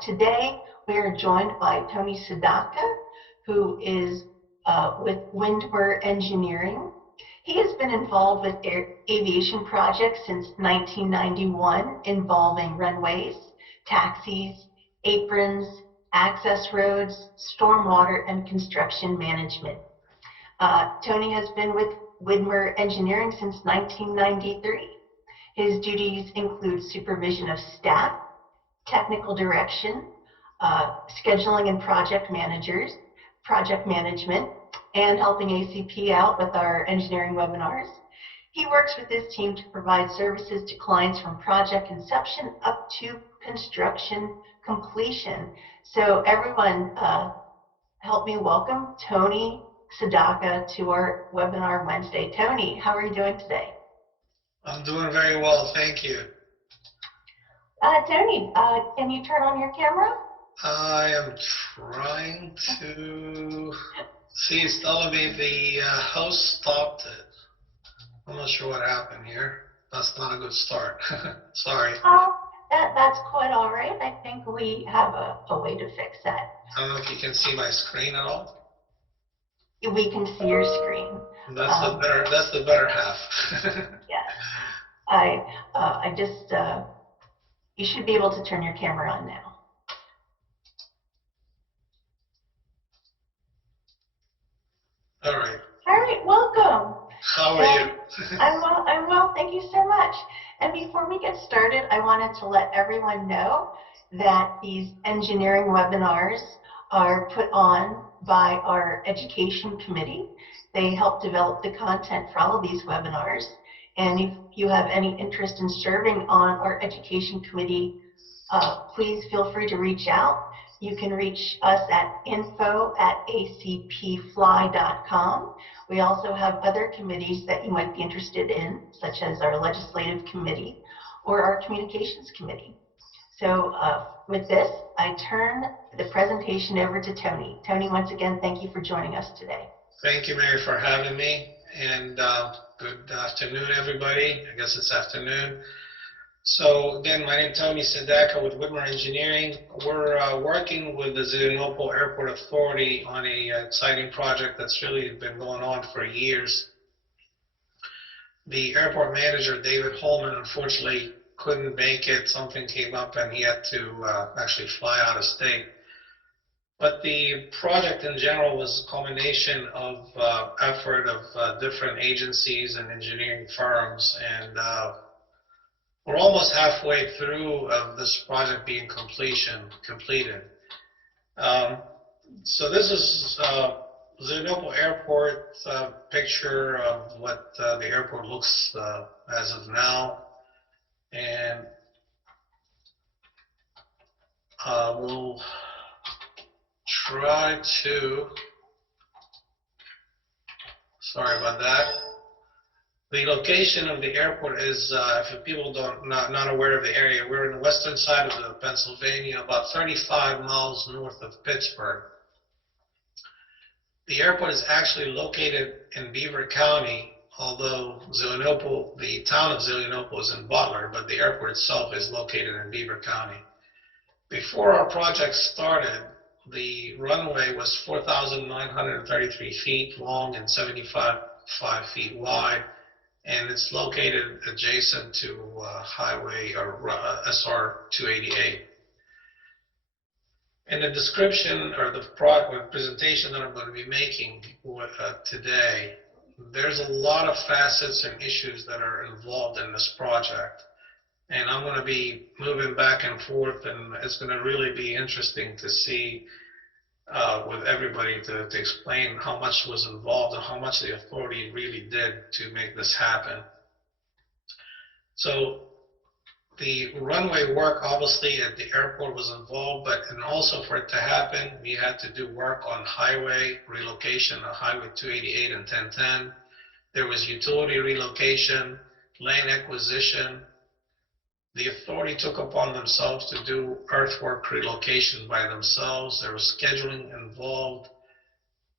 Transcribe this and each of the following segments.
Today, we are joined by Tony Sadaka, who is with Widmer Engineering. He has been involved with aviation projects since 1991, involving runways, taxis, aprons, access roads, stormwater, and construction management. Tony has been with Widmer Engineering since 1993. His duties include supervision of staff, technical direction, scheduling and project management, and helping ACP out with our engineering webinars. He works with his team to provide services to clients from project inception up to construction completion. So everyone, help me welcome Tony Sadaka to our webinar Wednesday. Tony, how are you doing today? I'm doing very well, thank you. Tony, can you turn on your camera? I am trying to see. It's telling me the host stopped it. I'm not sure what happened here. That's not a good start. Sorry. That's quite all right. I think we have a way to fix that. I don't know if you can see my screen at all. We can see your screen. That's the better half. Yes. You should be able to turn your camera on now. All right. All right, welcome. How are you? I'm well, thank you so much. And before we get started, I wanted to let everyone know that these engineering webinars are put on by our education committee. They help develop the content for all of these webinars. And if you have any interest in serving on our education committee, please feel free to reach out. You can reach us at info@acpfly.com. We also have other committees that you might be interested in, such as our legislative committee or our communications committee. So with this, I turn the presentation over to Tony. Tony, once again, thank you for joining us today. Thank you, Mary, for having me. And good afternoon, everybody. I guess it's afternoon. So again, my name is Tony Sadaka with Widmer Engineering. We're working with the Zelienople Airport Authority on an exciting project that's really been going on for years. The airport manager, David Holman, unfortunately couldn't make it. Something came up and he had to actually fly out of state. But the project in general was a culmination of effort of different agencies and engineering firms, and we're almost halfway through of this project being completed. So this is Zelienople Airport picture of what the airport looks as of now, and we'll try to, sorry about that. The location of the airport is, if people not aware of the area, we're in the western side of Pennsylvania, about 35 miles north of Pittsburgh. The airport is actually located in Beaver County, although Zelienople, the town of Zelienople, is in Butler, but the airport itself is located in Beaver County. Before our project started, the runway was 4,933 feet long and 75 feet wide, and it's located adjacent to Highway or SR 288. In the description or the presentation that I'm going to be making today, there's a lot of facets and issues that are involved in this project. And I'm going to be moving back and forth, and it's going to really be interesting to see with everybody to explain how much was involved and how much the authority really did to make this happen. So the runway work, obviously, at the airport was involved, and also for it to happen, we had to do work on highway relocation, Highway 288 and 1010. There was utility relocation, lane acquisition. The authority took upon themselves to do earthwork relocation by themselves. There was scheduling involved,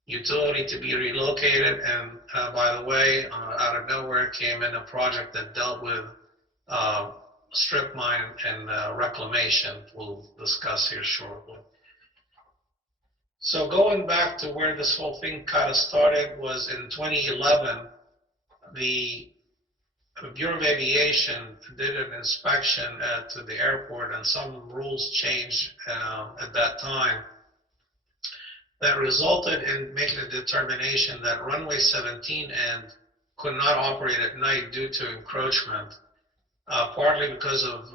utility to be relocated, and by the way, out of nowhere came in a project that dealt with strip mine and reclamation we'll discuss here shortly. So going back to where this whole thing kind of started was in 2011, the Bureau of Aviation did an inspection to the airport, and some rules changed at that time that resulted in making a determination that runway 17 end could not operate at night due to encroachment, partly because of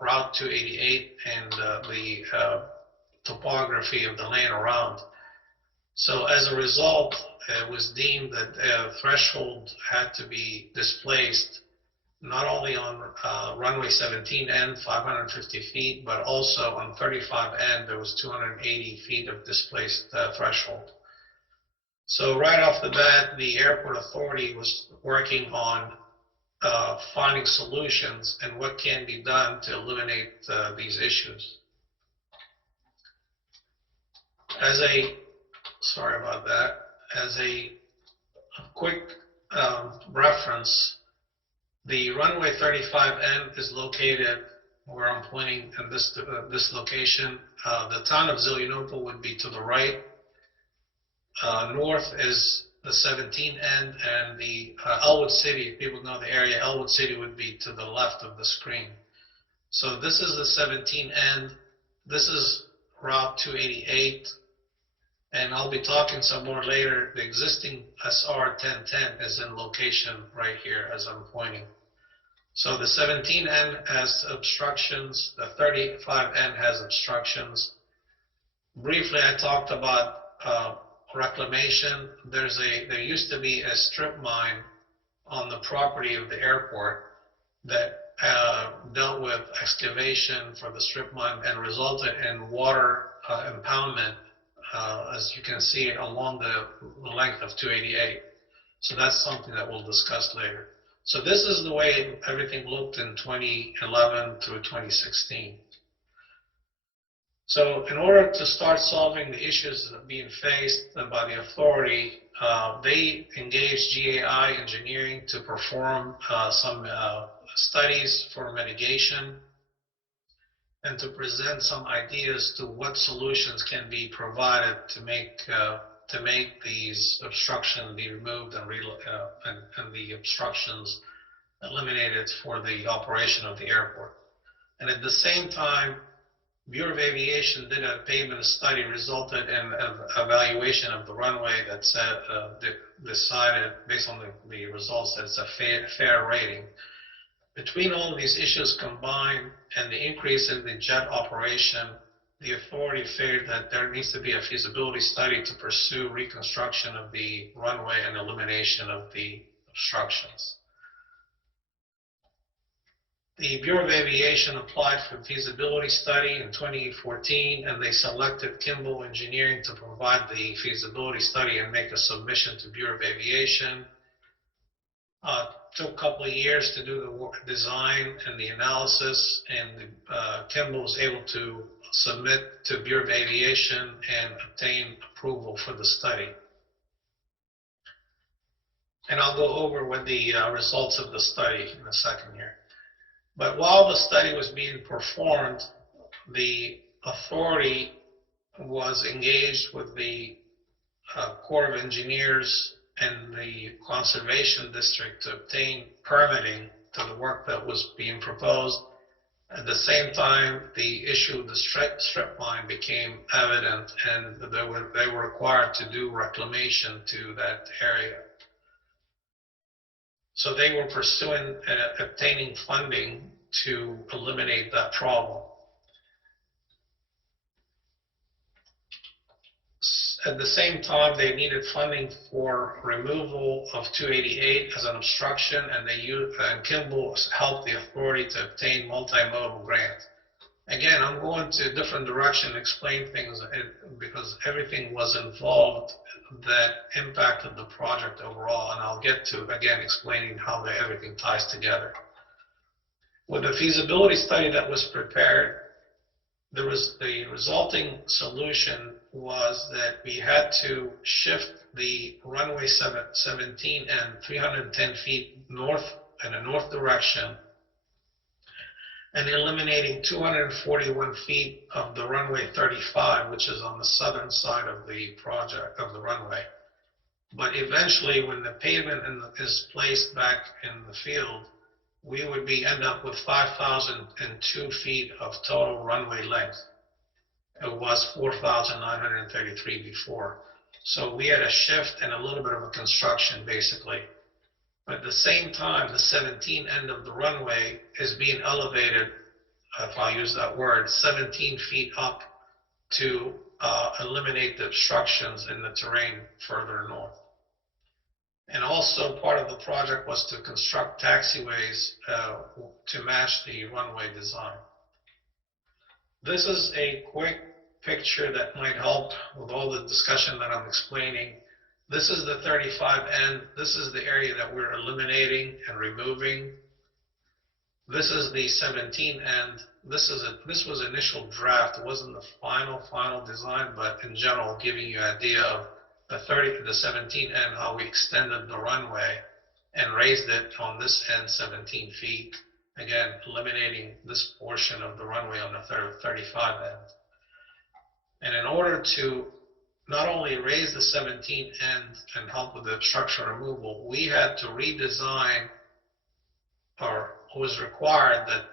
Route 288 and the topography of the land around. So as a result, it was deemed that a threshold had to be displaced, not only on runway 17 end, 550 feet, but also on 35 end, there was 280 feet of displaced threshold. So right off the bat, the airport authority was working on finding solutions and what can be done to eliminate these issues. Sorry about that. As a quick reference, the runway 35N is located where I'm pointing in this location. The town of Zelienople would be to the right. North is the 17 end, and the Elwood City, if people know the area, Elwood City would be to the left of the screen. So this is the 17 end. This is Route 288. And I'll be talking some more later. The existing SR 1010 is in location right here as I'm pointing. So the 17N has obstructions, the 35N has obstructions. Briefly, I talked about reclamation. There used to be a strip mine on the property of the airport that dealt with excavation for the strip mine and resulted in water impoundment, as you can see along the length of 288. So that's something that we'll discuss later. So this is the way everything looked in 2011 through 2016. So in order to start solving the issues that are being faced by the authority, they engaged GAI engineering to perform some studies for mitigation and to present some ideas to what solutions can be provided to make these obstructions be removed and the obstructions eliminated for the operation of the airport. And at the same time, Bureau of Aviation did a pavement study, resulted in an evaluation of the runway that said, decided based on the results that it's a fair rating. Between all of these issues combined and the increase in the jet operation, the authority figured that there needs to be a feasibility study to pursue reconstruction of the runway and elimination of the obstructions. The Bureau of Aviation applied for a feasibility study in 2014, and they selected Kimball Engineering to provide the feasibility study and make a submission to Bureau of Aviation. Took a couple of years to do the work, design and the analysis, and Kimball was able to submit to Bureau of Aviation and obtain approval for the study. And I'll go over with the results of the study in a second here. But while the study was being performed, the authority was engaged with the Corps of Engineers and the Conservation District to obtain permitting to the work that was being proposed. At the same time, the issue of the strip mine became evident, and they were required to do reclamation to that area. So they were pursuing obtaining funding to eliminate that problem. At the same time, they needed funding for removal of 288 as an obstruction, and Kimball helped the authority to obtain multimodal grant. Again, I'm going to a different direction, explain things, because everything was involved that impacted the project overall, and I'll get to, again, explaining how everything ties together. With the feasibility study that was prepared, the resulting solution was that we had to shift the runway 17 and 310 feet north in a north direction and eliminating 241 feet of the runway 35, which is on the southern side of the project, of the runway. But eventually, when the pavement is placed back in the field, we would end up with 5,002 feet of total runway length. It was 4,933 before. So we had a shift and a little bit of a construction, basically. But at the same time, the 17 end of the runway is being elevated, if I use that word, 17 feet up to eliminate the obstructions in the terrain further north. And also part of the project was to construct taxiways to match the runway design. This is a quick picture that might help with all the discussion that I'm explaining. This is the 35 end. This is the area that we're eliminating and removing. This is the 17 end. This was initial draft. It wasn't the final design, but in general, giving you an idea of the 17 end, how we extended the runway and raised it on this end 17 feet. Again, eliminating this portion of the runway on the 35 end. And in order to not only raise the 17 end and help with the obstruction removal, we had to redesign, or was required that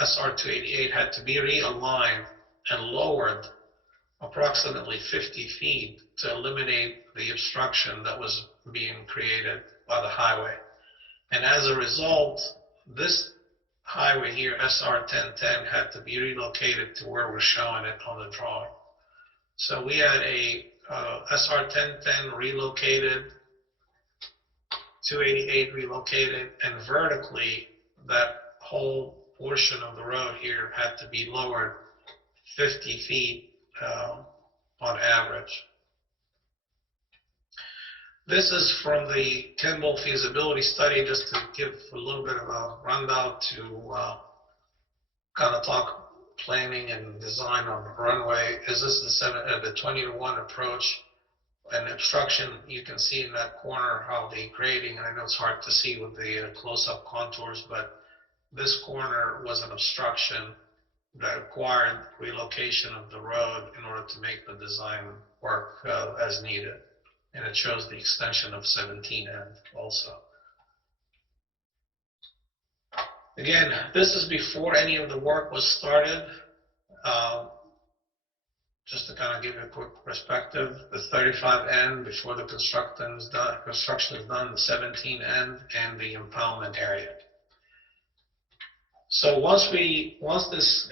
SR-288 had to be realigned and lowered approximately 50 feet to eliminate the obstruction that was being created by the highway. And as a result, this highway here, SR-1010, had to be relocated to where we're showing it on the drawing. So we had a SR-1010 relocated, 288 relocated, and vertically, that whole portion of the road here had to be lowered 50 feet on average. This is from the Kimball feasibility study, just to give a little bit of a rundown to kind of talk planning and design on the runway. Is this the 20-to-1 approach? And obstruction, you can see in that corner how the grading, and I know it's hard to see with the close-up contours, but this corner was an obstruction that required relocation of the road in order to make the design work as needed. And it shows the extension of 17 end also. Again, this is before any of the work was started. Just to kind of give you a quick perspective, the 35 end before the construction is done, the 17 end, and the impoundment area. So once this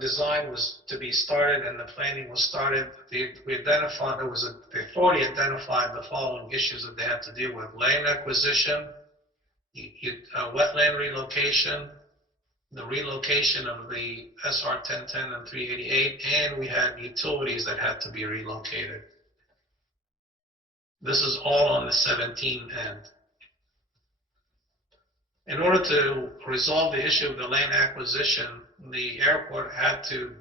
design was to be started and the planning was started, the authority identified the following issues that they had to deal with: land acquisition, wetland relocation, the relocation of the SR-1010 and 388, and we had utilities that had to be relocated. This is all on the 17 end. In order to resolve the issue of the land acquisition, the airport had to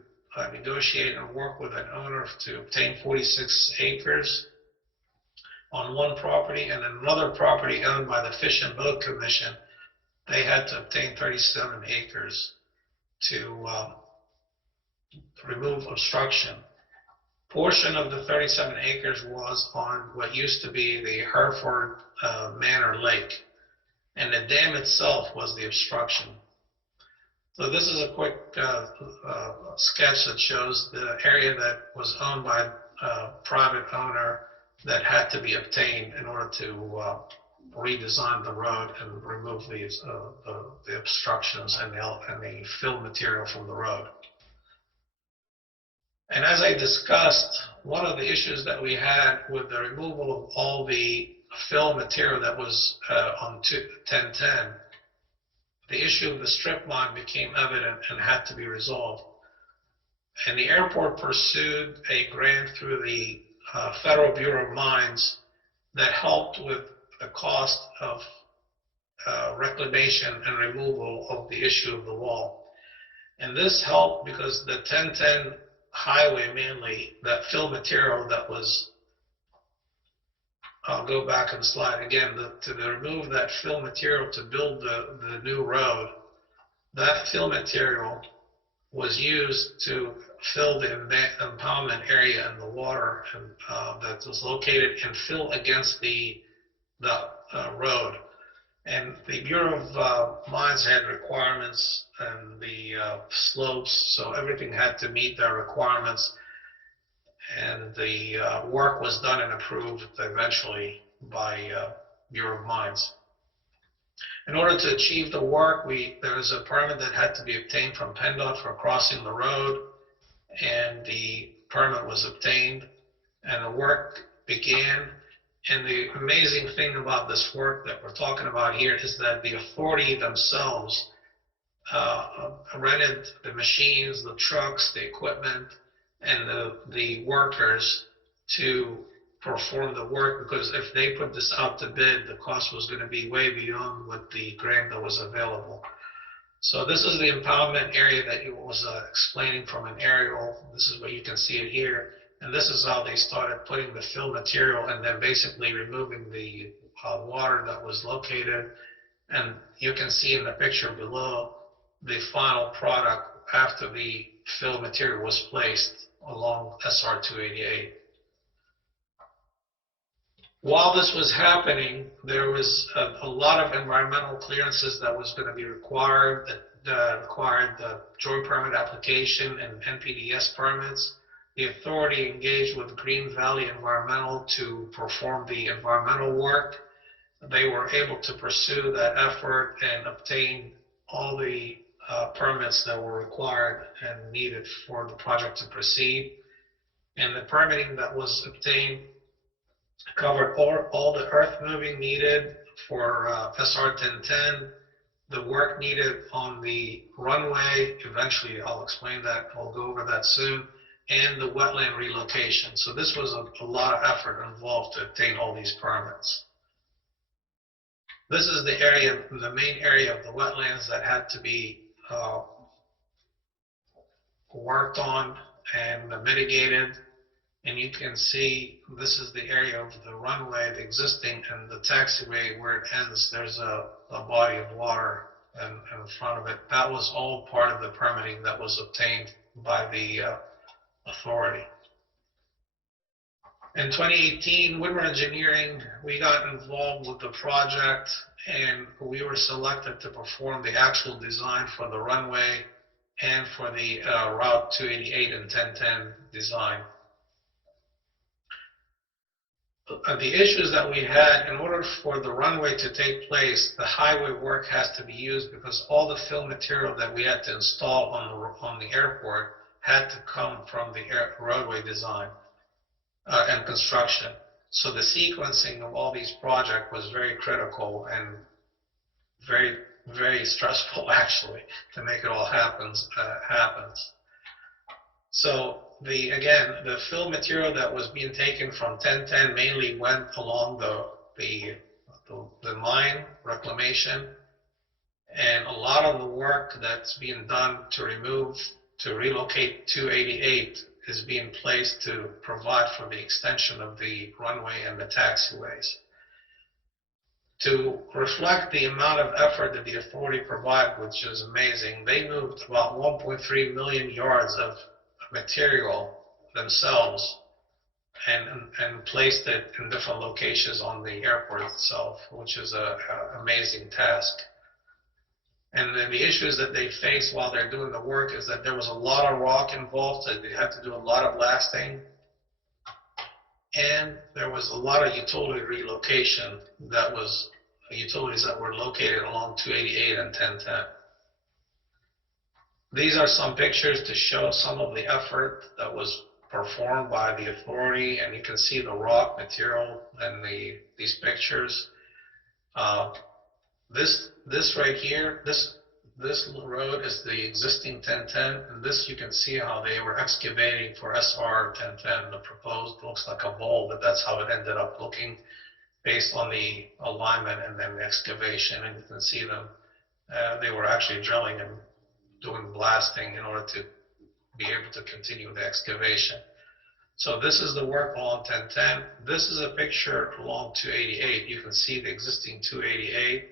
negotiate and work with an owner to obtain 46 acres on one property, and another property owned by the Fish and Boat Commission. They had to obtain 37 acres to remove obstruction. Portion of the 37 acres was on what used to be the Hereford Manor Lake, and the dam itself was the obstruction. So this is a quick sketch that shows the area that was owned by a private owner that had to be obtained in order to redesign the road and remove the obstructions and the fill material from the road. And as I discussed, one of the issues that we had with the removal of all the fill material that was on 1010, the issue of the strip mine became evident and had to be resolved. And the airport pursued a grant through the Federal Bureau of Mines that helped with the cost of reclamation and removal of the issue of the wall. And this helped because the 1010 highway, mainly, that fill material that was, I'll go back and slide again, to remove that fill material to build the new road That fill material was used to fill the impoundment area in the water that was located and fill against the road. And the Bureau of Mines had requirements and the slopes, so everything had to meet their requirements. And the work was done and approved eventually by Bureau of Mines. In order to achieve the work, there was a permit that had to be obtained from PennDOT for crossing the road, and the permit was obtained, and the work began. And the amazing thing about this work that we're talking about here is that the authority themselves rented the machines, the trucks, the equipment, and the workers to perform the work, because if they put this out to bid, the cost was going to be way beyond what the grant that was available. So this is the impoundment area that you was explaining from an aerial. This is what you can see it here. And this is how they started putting the fill material and then basically removing the water that was located. And you can see in the picture below the final product after the fill material was placed along SR 288. While this was happening, there was a lot of environmental clearances that was going to be required, that required the joint permit application and NPDES permits. The authority engaged with Green Valley Environmental to perform the environmental work. They were able to pursue that effort and obtain all the permits that were required and needed for the project to proceed. And the permitting that was obtained covered all the earth moving needed for SR 1010, the work needed on the runway. Eventually, I'll explain that. I'll go over that soon. And the wetland relocation. So this was a lot of effort involved to obtain all these permits. This is the area, the main area of the wetlands that had to be worked on and mitigated. And you can see this is the area of the runway, the existing, and the taxiway where it ends. There's a body of water in front of it. That was all part of the permitting that was obtained by the authority. In 2018, Widmer Engineering, we got involved with the project, and we were selected to perform the actual design for the runway and for the Route 288 and 1010 design. The issues that we had, in order for the runway to take place, the highway work has to be used because all the fill material that we had to install on the airport had to come from the roadway design and construction. So the sequencing of all these projects was very critical and very, very stressful actually to make it all happens. So again, the fill material that was being taken from 1010 mainly went along the mine reclamation, and a lot of the work that's being done to relocate 288 is being placed to provide for the extension of the runway and the taxiways. To reflect the amount of effort that the authority provided, which is amazing, they moved about 1.3 million yards of material themselves and placed it in different locations on the airport itself, which is an amazing task. And then the issues that they face while they're doing the work is that there was a lot of rock involved, so they had to do a lot of blasting. And there was a lot of utility relocation utilities that were located along 288 and 1010. These are some pictures to show some of the effort that was performed by the authority, and you can see the rock material in these pictures. This right here, this road is the existing 1010, and this you can see how they were excavating for SR 1010. The proposed looks like a bowl, but that's how it ended up looking based on the alignment and then the excavation. And you can see them, they were actually drilling and doing blasting in order to be able to continue the excavation. So this is the work along 1010. This is a picture along 288. You can see the existing 288.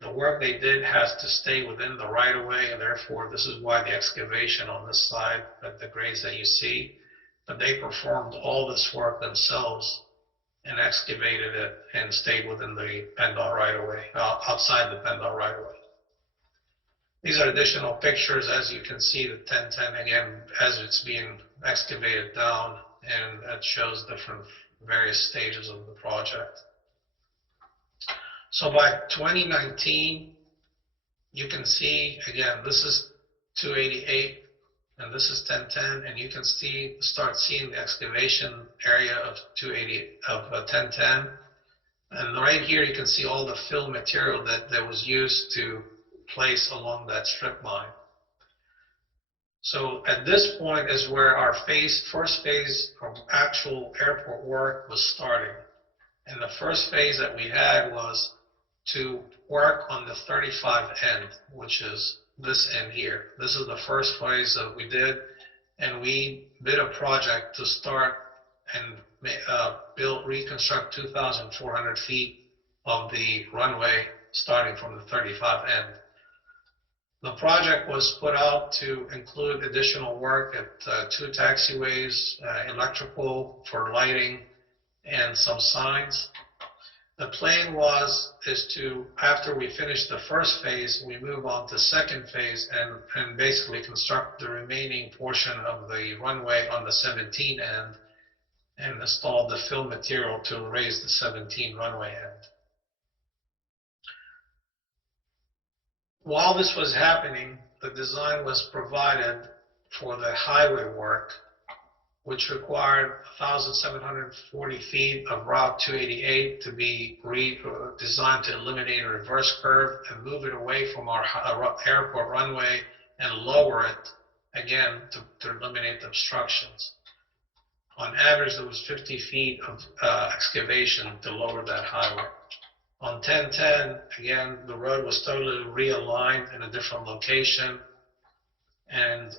The work they did has to stay within the right-of-way, and therefore this is why the excavation on this side at the grades that you see. But they performed all this work themselves and excavated it and stayed within the PennDOT right-of-way, outside the PennDOT right-of-way. These are additional pictures. As you can see, the 1010 again, as it's being excavated down, and it shows different various stages of the project. So by 2019, you can see, again, this is 288 and this is 1010, and you can start seeing the excavation area of 1010. And right here you can see all the fill material that was used to place along that strip mine. So at this point is where our first phase of actual airport work was starting. And the first phase that we had was to work on the 35 end, which is this end here. This is the first phase that we did, and we bid a project to start and reconstruct 2,400 feet of the runway starting from the 35 end. The project was put out to include additional work at 2 taxiways, electrical for lighting, and some signs. The plan is to, after we finish the first phase, we move on to second phase and basically construct the remaining portion of the runway on the 17 end and install the fill material to raise the 17 runway end. While this was happening, the design was provided for the highway work, which required 1,740 feet of Route 288 to be redesigned to eliminate a reverse curve and move it away from our airport runway and lower it again to eliminate the obstructions. On average, there was 50 feet of excavation to lower that highway. On 1010, again, the road was totally realigned in a different location, and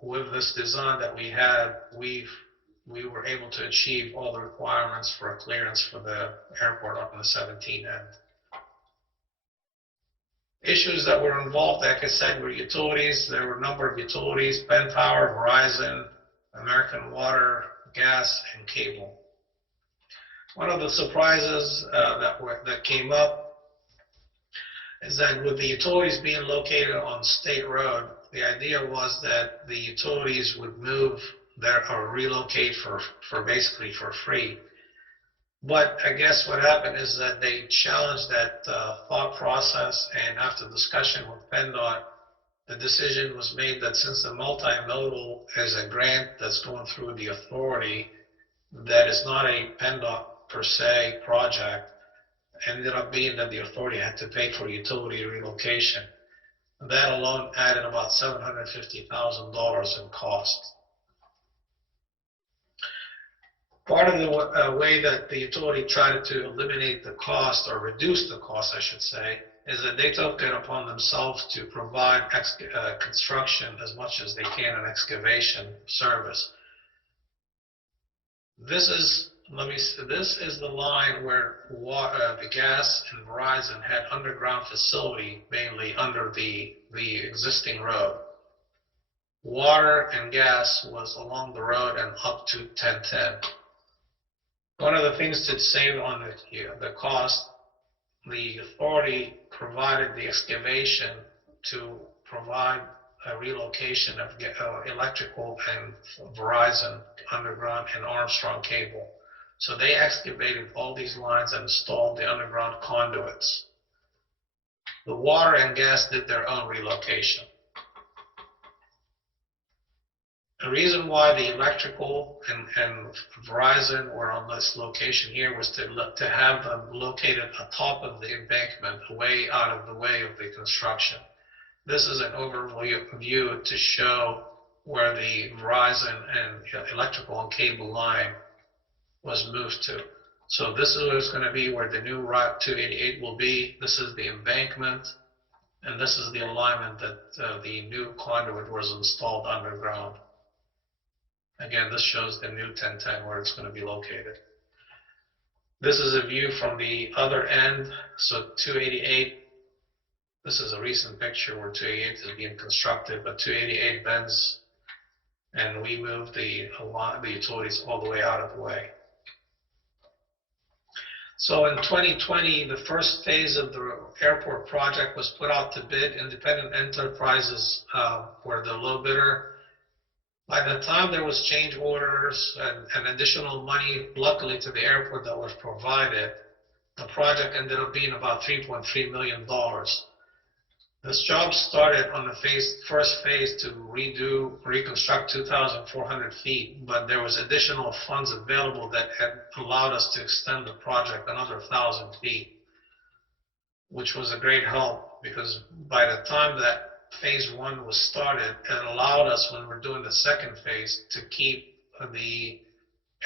with this design that we had, we were able to achieve all the requirements for a clearance for the airport up in the 17 end. Issues that were involved, like I said, were utilities. There were a number of utilities: Penn Power, Verizon, American Water, gas, and cable. One of the surprises that came up is that with the utilities being located on State Road, the idea was that the utilities would move there or relocate for basically for free. But I guess what happened is that they challenged that thought process, and after discussion with PennDOT, the decision was made that since the multimodal is a grant that's going through the authority, that is not a PennDOT per se project, ended up being that the authority had to pay for utility relocation. That alone added about $750,000 in cost. Part of the way that the utility tried to eliminate the cost, or reduce the cost, I should say, is that they took it upon themselves to provide construction as much as they can in excavation service. This is the line where the gas and Verizon had underground facility, mainly under the existing road. Water and gas was along the road and up to 1010. One of the things to save on the cost, the authority provided the excavation to provide a relocation of electrical and Verizon underground and Armstrong cable. So they excavated all these lines and installed the underground conduits. The water and gas did their own relocation. The reason why the electrical and Verizon were on this location here was to have them located atop of the embankment, way out of the way of the construction. This is an overview to show where the Verizon and electrical and cable line was moved to. So this is going to be where the new Route 288 will be. This is the embankment, and this is the alignment that the new conduit was installed underground. Again, this shows the new 1010 where it's going to be located. This is a view from the other end, so 288 This is a recent picture where 288 is being constructed, but 288 bends, and we moved the utilities all the way out of the way. So in 2020, the first phase of the airport project was put out to bid. Independent enterprises were the low bidder. By the time there was change orders and additional money, luckily to the airport, that was provided, the project ended up being about $3.3 million. This job started on the first phase to reconstruct 2,400 feet, but there was additional funds available that had allowed us to extend the project another 1,000 feet, which was a great help because by the time that phase one was started, it allowed us, when we're doing the second phase, to keep the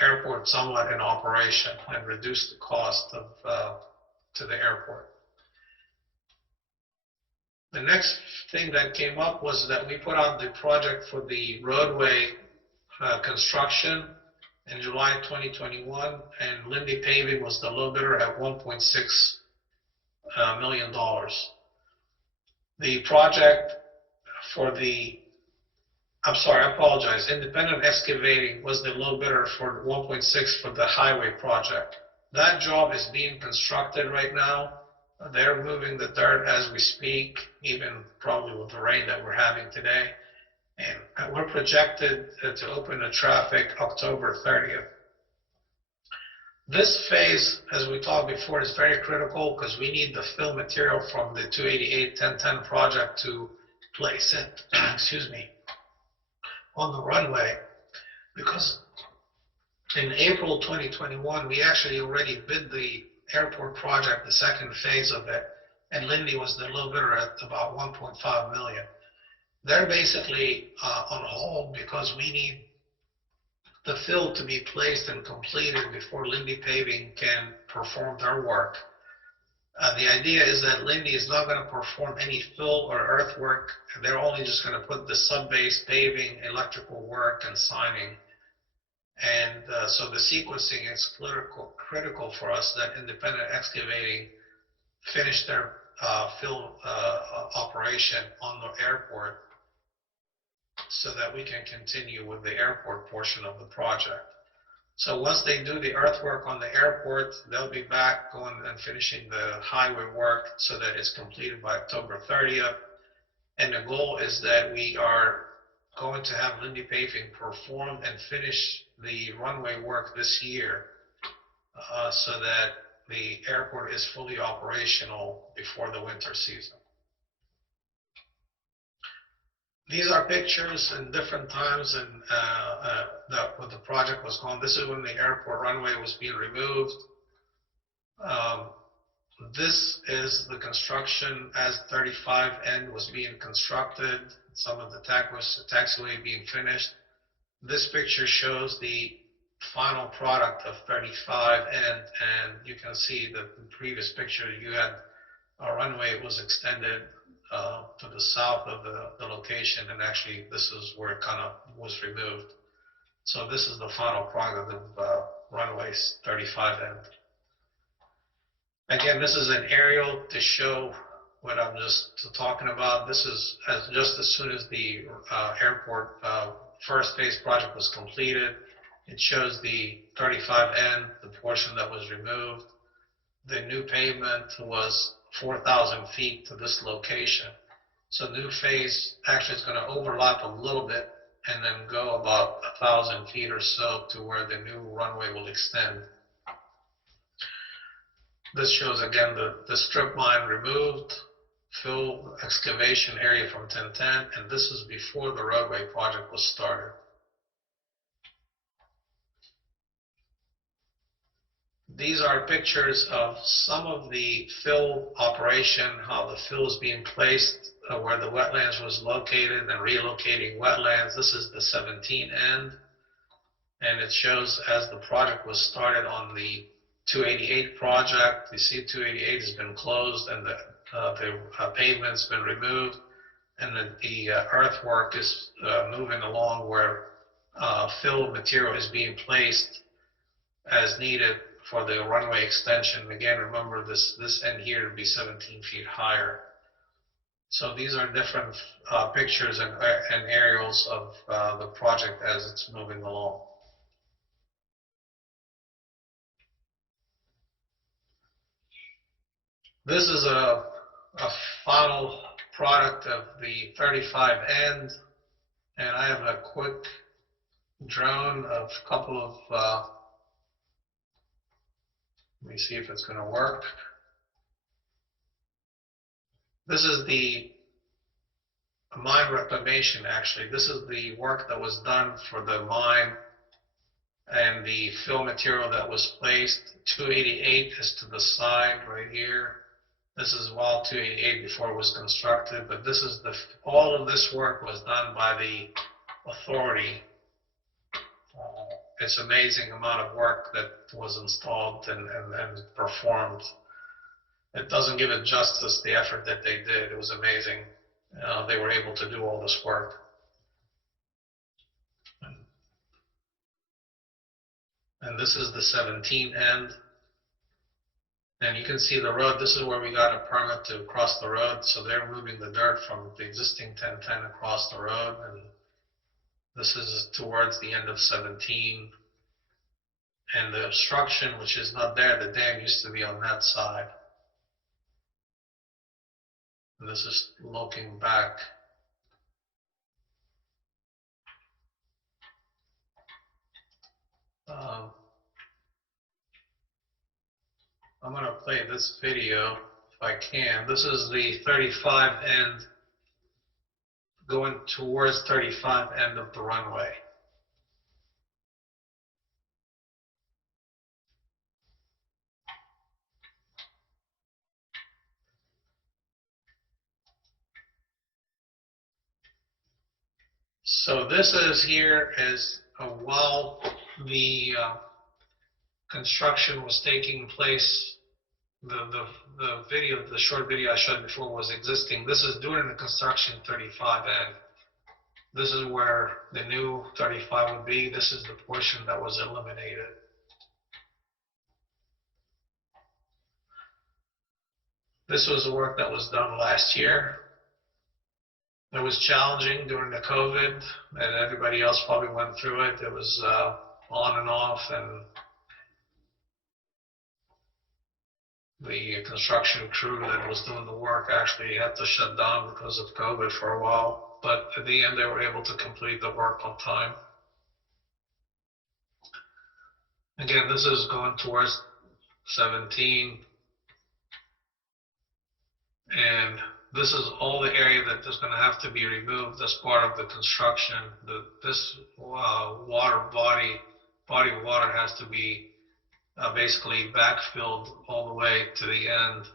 airport somewhat in operation and reduce the cost to the airport. The next thing that came up was that we put out the project for the roadway construction in July 2021, and Lindy Paving was the low bidder at $1.6 million. The project for the, I'm sorry, I apologize, Independent Excavating was the low bidder for 1.6 for the highway project. That job is being constructed right now. They're moving the dirt as we speak, even probably with the rain that we're having today. And we're projected to open the traffic October 30th. This phase, as we talked before, is very critical because we need the fill material from the 288-1010 project to place it, excuse me, on the runway. Because in April 2021, we actually already bid the airport project, the second phase of it, and Lindy was the low bidder at about 1.5 million. They're basically on hold because we need the fill to be placed and completed before Lindy Paving can perform their work. The idea is that Lindy is not going to perform any fill or earthwork. They're only just going to put the sub-base paving, electrical work, and signing. And so the sequencing is critical for us that Independent Excavating finish their fill operation on the airport so that we can continue with the airport portion of the project. So once they do the earthwork on the airport, they'll be back going and finishing the highway work so that it's completed by October 30th. And the goal is that we are going to have Lindy Paving perform and finish the runway work this year so that the airport is fully operational before the winter season. These are pictures in different times and when the project was going. This is when the airport runway was being removed. This is the construction as 35 end was being constructed. Some of the taxiway being finished. This picture shows the final product of 35 end, and you can see that the previous picture you had a runway was extended to the south of the location, and actually this is where it kind of was removed. So this is the final product of runways 35 end. Again, this is an aerial to show what I'm just talking about. This is just as soon as the airport first phase project was completed. It shows the 35 end, the portion that was removed. The new pavement was 4,000 feet to this location. So new phase actually is going to overlap a little bit and then go about 1,000 feet or so to where the new runway will extend. This shows again the strip mine removed, fill excavation area from 1010, and this is before the roadway project was started. These are pictures of some of the fill operation, how the fill is being placed, where the wetlands was located and relocating wetlands. This is the 17 end, and it shows as the project was started on the 288 project. You see 288 has been closed and the pavement's been removed, and the earthwork is moving along where fill material is being placed as needed for the runway extension. Again, remember this end here to be 17 feet higher. So these are different pictures and aerials of the project as it's moving along. This is a final product of the 35 end, and I have a quick drone of a couple of, let me see if it's going to work. This is the mine reclamation, actually. This is the work that was done for the mine and the fill material that was placed. 288 is to the side right here. This is wall 288 before it was constructed, but this is all of this work was done by the authority. It's amazing amount of work that was installed and performed. It doesn't give it justice, the effort that they did. It was amazing. They were able to do all this work. And this is the 17 end. And you can see the road. This is where we got a permit to cross the road. So they're moving the dirt from the existing 1010 across the road. And this is towards the end of 17. And the obstruction, which is not there, the dam used to be on that side. And this is looking back. I'm going to play this video if I can. This is the 35 end going towards 35 end of the runway. So this is here is while the construction was taking place, the video, the short video I showed before was existing. This is during the construction 35 end. This is where the new 35 would be. This is the portion that was eliminated. This was the work that was done last year. It was challenging during the COVID, and everybody else probably went through it. It was on and off, and the construction crew that was doing the work actually had to shut down because of COVID for a while. But at the end, they were able to complete the work on time. Again, this is going towards 17. And this is all the area that is going to have to be removed as part of the construction. This water body of water has to be basically backfilled all the way to the end,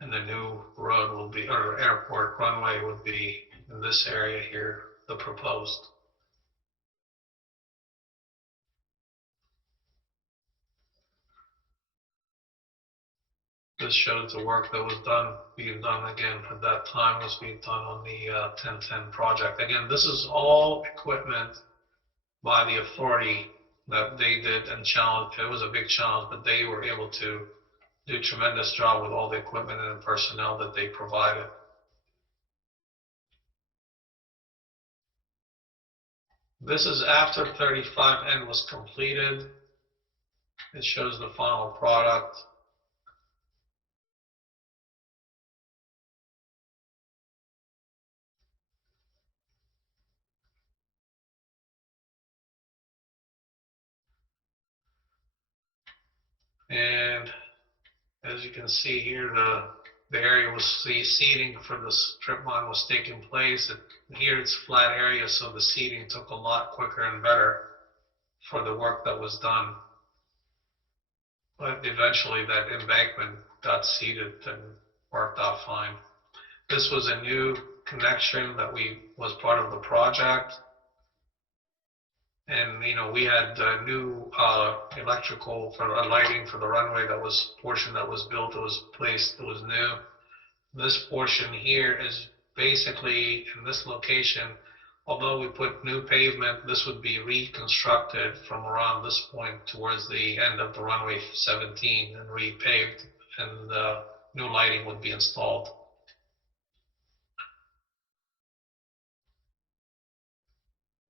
and the new road will be, or airport runway would be in this area here, the proposed. This shows the work that was being done again at that time was being done on the 1010 project. Again, this is all equipment by the authority that they did and challenged. It was a big challenge, but they were able to do a tremendous job with all the equipment and personnel that they provided. This is after 35N was completed. It shows the final product. And as you can see here, the area was the seeding for the strip mine was taking place. Here it's flat area, so the seeding took a lot quicker and better for the work that was done. But eventually that embankment got seeded and worked out fine. This was a new connection that was part of the project. And we had new electrical for lighting for the runway. That was portion that was built, it was placed, it was new. This portion here is basically in this location, although we put new pavement, this would be reconstructed from around this point towards the end of the runway 17 and repaved, and new lighting would be installed.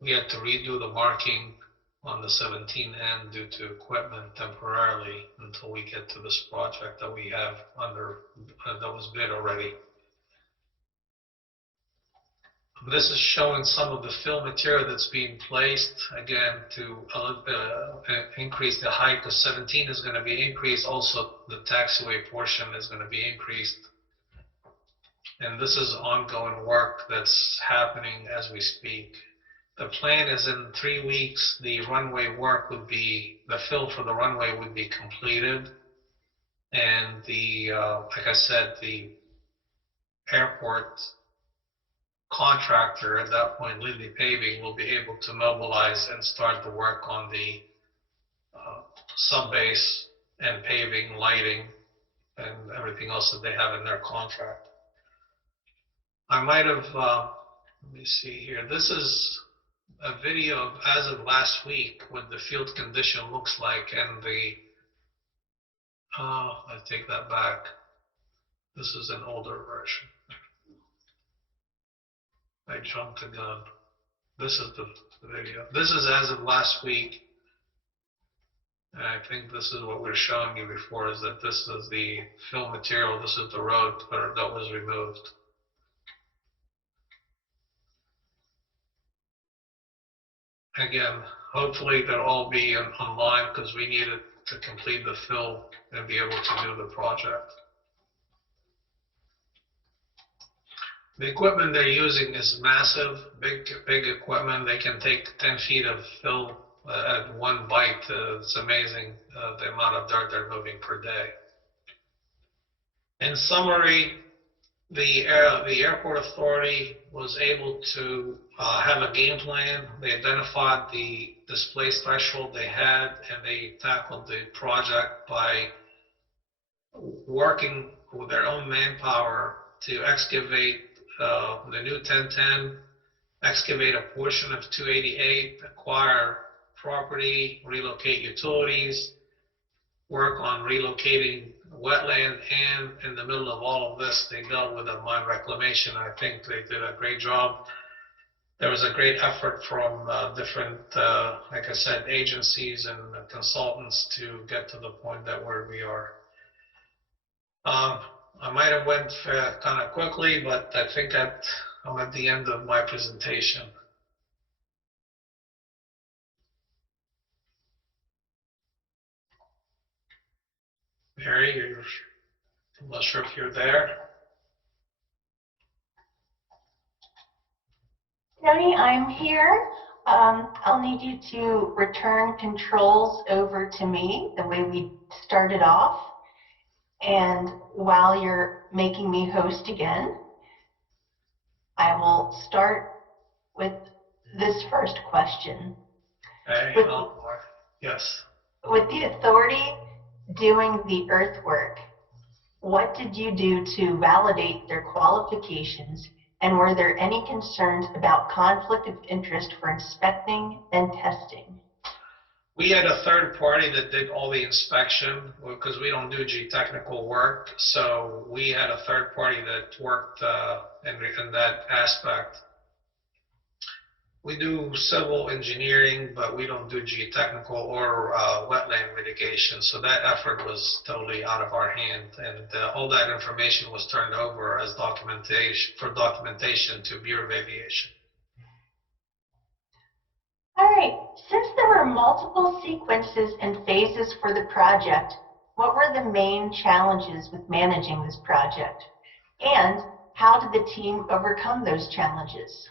We had to redo the marking on the 17 end due to equipment temporarily until we get to this project that we have under, that was bid already. This is showing some of the fill material that's being placed, again, to increase the height, because 17 is going to be increased. Also, the taxiway portion is going to be increased. And this is ongoing work that's happening as we speak. The plan is in 3 weeks, the runway work would be, the fill for the runway would be completed. And the, like I said, the airport contractor at that point, Lindy Paving, will be able to mobilize and start the work on the subbase and paving, lighting, and everything else that they have in their contract. I might have, let me see here. This is a video of, as of last week, what the field condition looks like, and the, I take that back. This is an older version. I jumped the gun. This is the video. This is as of last week. And I think this is what we were showing you before, is that this is the fill material, this is the road that was removed. Again, hopefully they'll all be online, because we needed to complete the fill and be able to do the project. The equipment they're using is massive, big equipment. They can take 10 feet of fill at one bite. It's amazing the amount of dirt they're moving per day. In summary, the airport authority was able to have a game plan. They identified the displaced threshold they had, and they tackled the project by working with their own manpower to excavate the new 1010, excavate a portion of 288, acquire property, relocate utilities, work on relocating wetland, and in the middle of all of this, they dealt with a mine reclamation. I think they did a great job. There was a great effort from different, like I said, agencies and consultants to get to the point that where we are. I might have went kind of quickly, but I think I'm at the end of my presentation. Mary, I'm not sure if you're there. Tony, I'm here. I'll need you to return controls over to me the way we started off. And while you're making me host again, I will start with this first question. Hey, yes. With the authority doing the earthwork, what did you do to validate their qualifications, and were there any concerns about conflict of interest for inspecting and testing? We had a third party that did all the inspection, because we don't do geotechnical work. So we had a third party that worked in that aspect. We do civil engineering, but we don't do geotechnical or wetland mitigation. So that effort was totally out of our hand, and all that information was turned over as documentation to Bureau of Aviation. All right, since there were multiple sequences and phases for the project, what were the main challenges with managing this project? And how did the team overcome those challenges?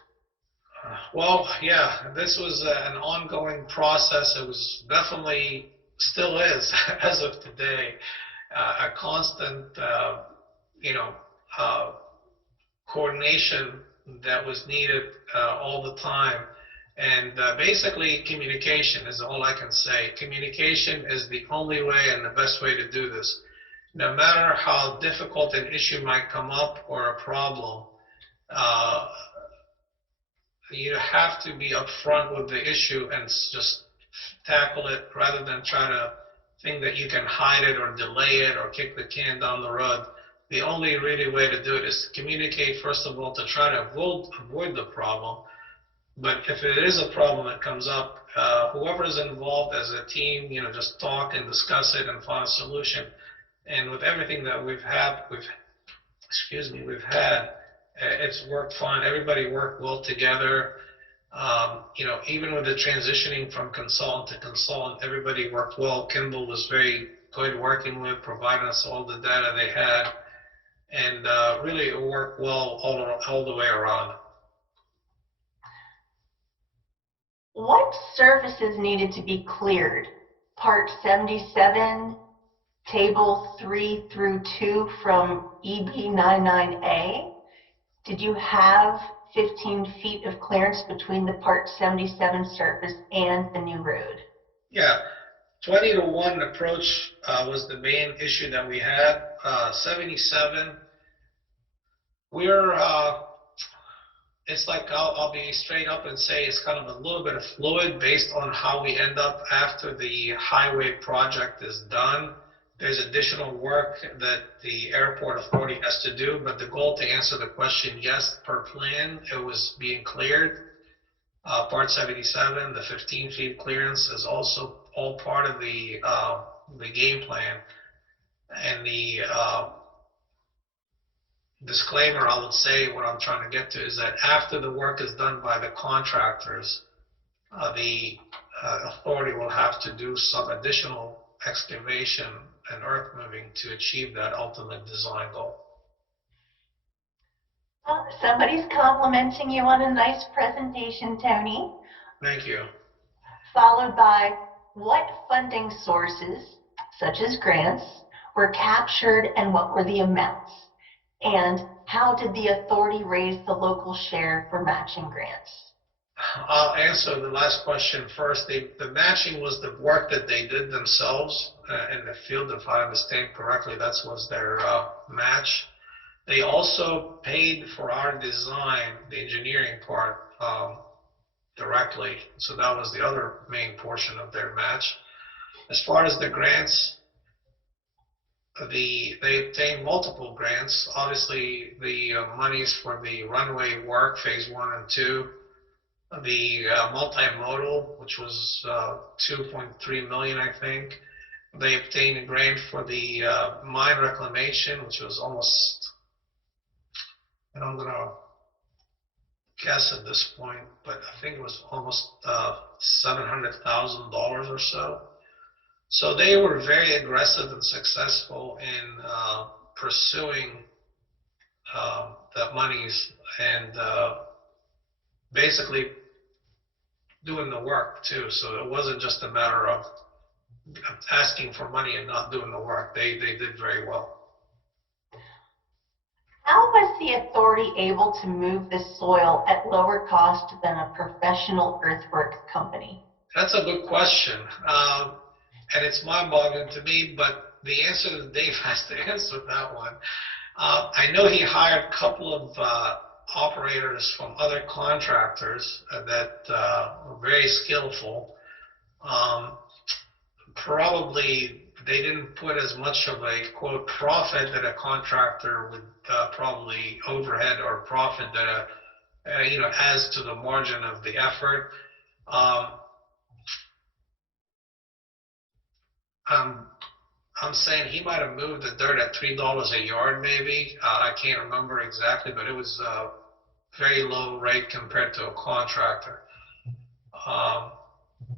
Well, yeah, this was an ongoing process. It was definitely, still is, as of today, a constant, coordination that was needed all the time. And basically, communication is all I can say. Communication is the only way and the best way to do this. No matter how difficult an issue might come up or a problem, you have to be upfront with the issue and just tackle it, rather than try to think that you can hide it or delay it or kick the can down the road. The only really way to do it is to communicate, first of all, to try to avoid the problem, But if it is a problem that comes up, whoever is involved as a team, just talk and discuss it and find a solution. And with everything that we've had, it's worked fine. Everybody worked well together. Even with the transitioning from consultant to consultant, everybody worked well. Kimball was very good working with, providing us all the data they had, and really it worked well all the way around. What services needed to be cleared? Part 77, Table 3 through 2 from EB99A. Did you have 15 feet of clearance between the Part 77 surface and the new road? Yeah, 20-to-1 approach was the main issue that we had. 77, we're it's like I'll be straight up and say it's kind of a little bit of fluid based on how we end up after the highway project is done. There's additional work that the airport authority has to do, but the goal, to answer the question, yes, per plan, it was being cleared. Part 77, the 15 feet clearance is also all part of the game plan. And the disclaimer I would say, what I'm trying to get to, is that after the work is done by the contractors, the authority will have to do some additional excavation and earth moving to achieve that ultimate design goal. Well, somebody's complimenting you on a nice presentation, Tony. Thank you. Followed by, what funding sources, such as grants, were captured and what were the amounts? And how did the authority raise the local share for matching grants? I'll answer the last question first. The matching was the work that they did themselves in the field, if I understand correctly. That was their match. They also paid for our design, the engineering part, directly. So that was the other main portion of their match. As far as the grants, they obtained multiple grants. Obviously, the monies for the runway work, phase 1 and 2, the multimodal, which was $2.3 million, I think. They obtained a grant for the mine reclamation, which was almost, and I'm going to guess at this point, but I think it was almost $700,000 or so. So they were very aggressive and successful in pursuing the monies and basically doing the work too. So it wasn't just a matter of asking for money and not doing the work. They did very well. How was the authority able to move the soil at lower cost than a professional earthwork company? That's a good question. And it's mind-boggling to me, but the answer that Dave has to answer that one. I know he hired a couple of operators from other contractors that were very skillful. Probably they didn't put as much of a, quote, profit that a contractor would probably overhead or profit that adds to the margin of the effort. I'm saying he might have moved the dirt at $3 a yard, maybe. I can't remember exactly, but it was a very low rate compared to a contractor.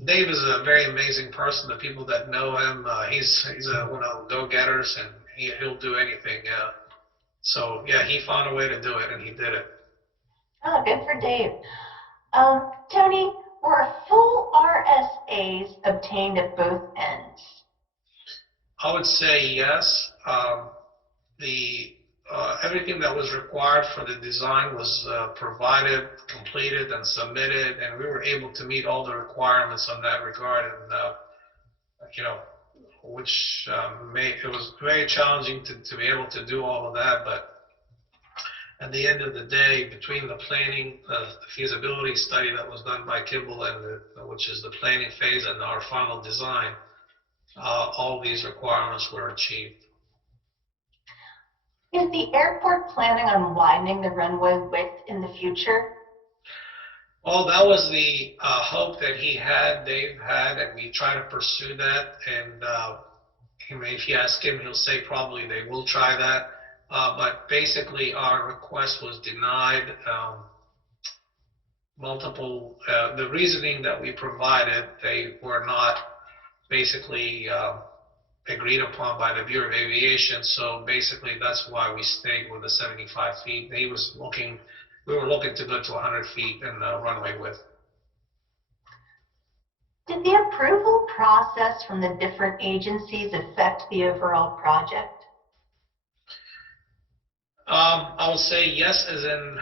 Dave is a very amazing person. The people that know him, he's one of the go-getters, and he'll do anything. So yeah, he found a way to do it, and he did it. Oh, good for Dave. Tony, were full RSAs obtained at both ends? I would say yes. Everything that was required for the design was provided, completed, and submitted, and we were able to meet all the requirements on that regard. And which it was very challenging to be able to do all of that. But at the end of the day, between the planning, the feasibility study that was done by Kimball, and which is the planning phase, and our final design, all these requirements were achieved. Is the airport planning on widening the runway width in the future? Well, that was the hope that Dave had, and we try to pursue that. And if you ask him, he'll say probably they will try that. But basically, our request was denied. The reasoning that we provided, they were not basically agreed upon by the Bureau of Aviation. So basically, that's why we stayed with the 75 feet. We were looking to go to 100 feet in the runway width. Did the approval process from the different agencies affect the overall project? I would say yes, as in,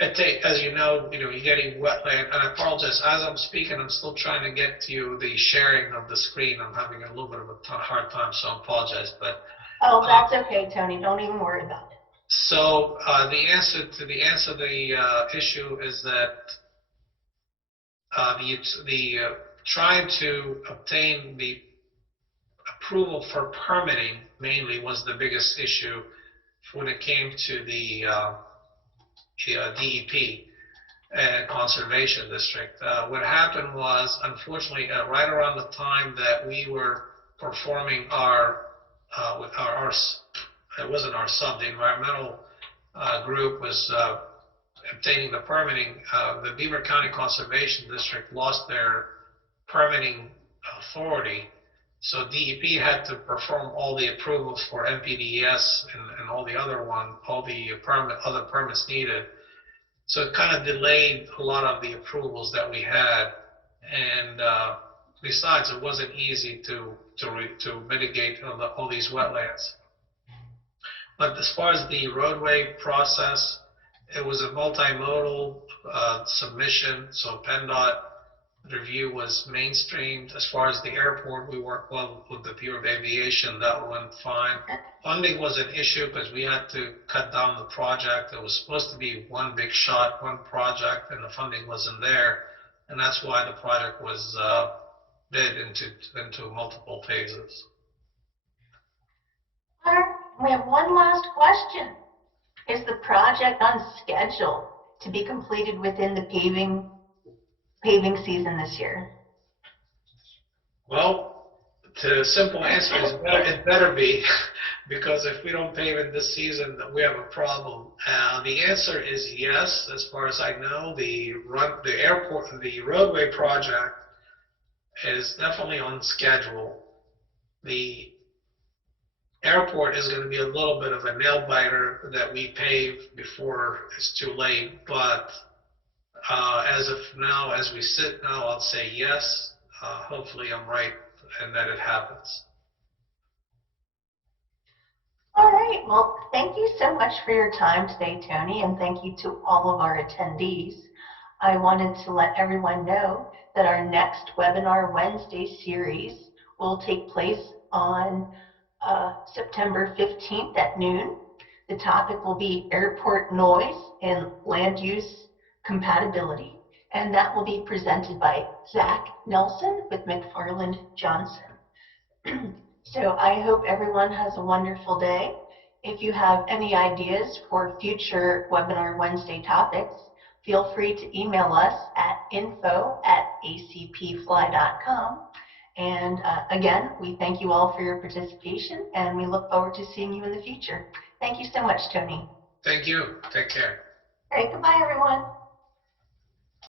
as you're getting wetland, and I apologize, as I'm speaking, I'm still trying to get to you the sharing of the screen. I'm having a little bit of a hard time, so I apologize. But Oh, that's okay, Tony. Don't even worry about it. so the answer to the issue is that trying to obtain the approval for permitting mainly was the biggest issue when it came to the DEP and Conservation District. What happened was, unfortunately, right around the time that we were performing it wasn't our sub, the environmental group was obtaining the permitting, the Beaver County Conservation District lost their permitting authority. So DEP had to perform all the approvals for NPDES and all the other other permits needed. So it kind of delayed a lot of the approvals that we had. And besides, it wasn't easy to mitigate all these wetlands. But as far as the roadway process, it was a multimodal submission. So PennDOT review was mainstreamed. As far as the airport, we worked well with the Bureau of Aviation. That went fine. Funding was an issue because we had to cut down the project. It was supposed to be one big shot, one project, and the funding wasn't there. And that's why the project was bid into multiple phases. All right, we have one last question. Is the project on schedule to be completed within the paving season this year? Well, the simple answer is it better be, because if we don't pave it this season, we have a problem. The answer is yes, as far as I know. The roadway project is definitely on schedule. The airport is going to be a little bit of a nail biter that we pave before it's too late, but as of now, as we sit now, I'll say yes. Hopefully I'm right and that it happens. All right, well, thank you so much for your time today, Tony, and thank you to all of our attendees. I wanted to let everyone know that our next Webinar Wednesday series will take place on September 15th at noon. The topic will be airport noise and land use compatibility, and that will be presented by Zach Nelson with McFarland Johnson. So I hope everyone has a wonderful day. If you have any ideas for future Webinar Wednesday topics, feel free to email us at info@acpfly.com. And again, we thank you all for your participation, and we look forward to seeing you in the future. Thank you so much, Tony. Thank you. Take care. All right, goodbye, everyone.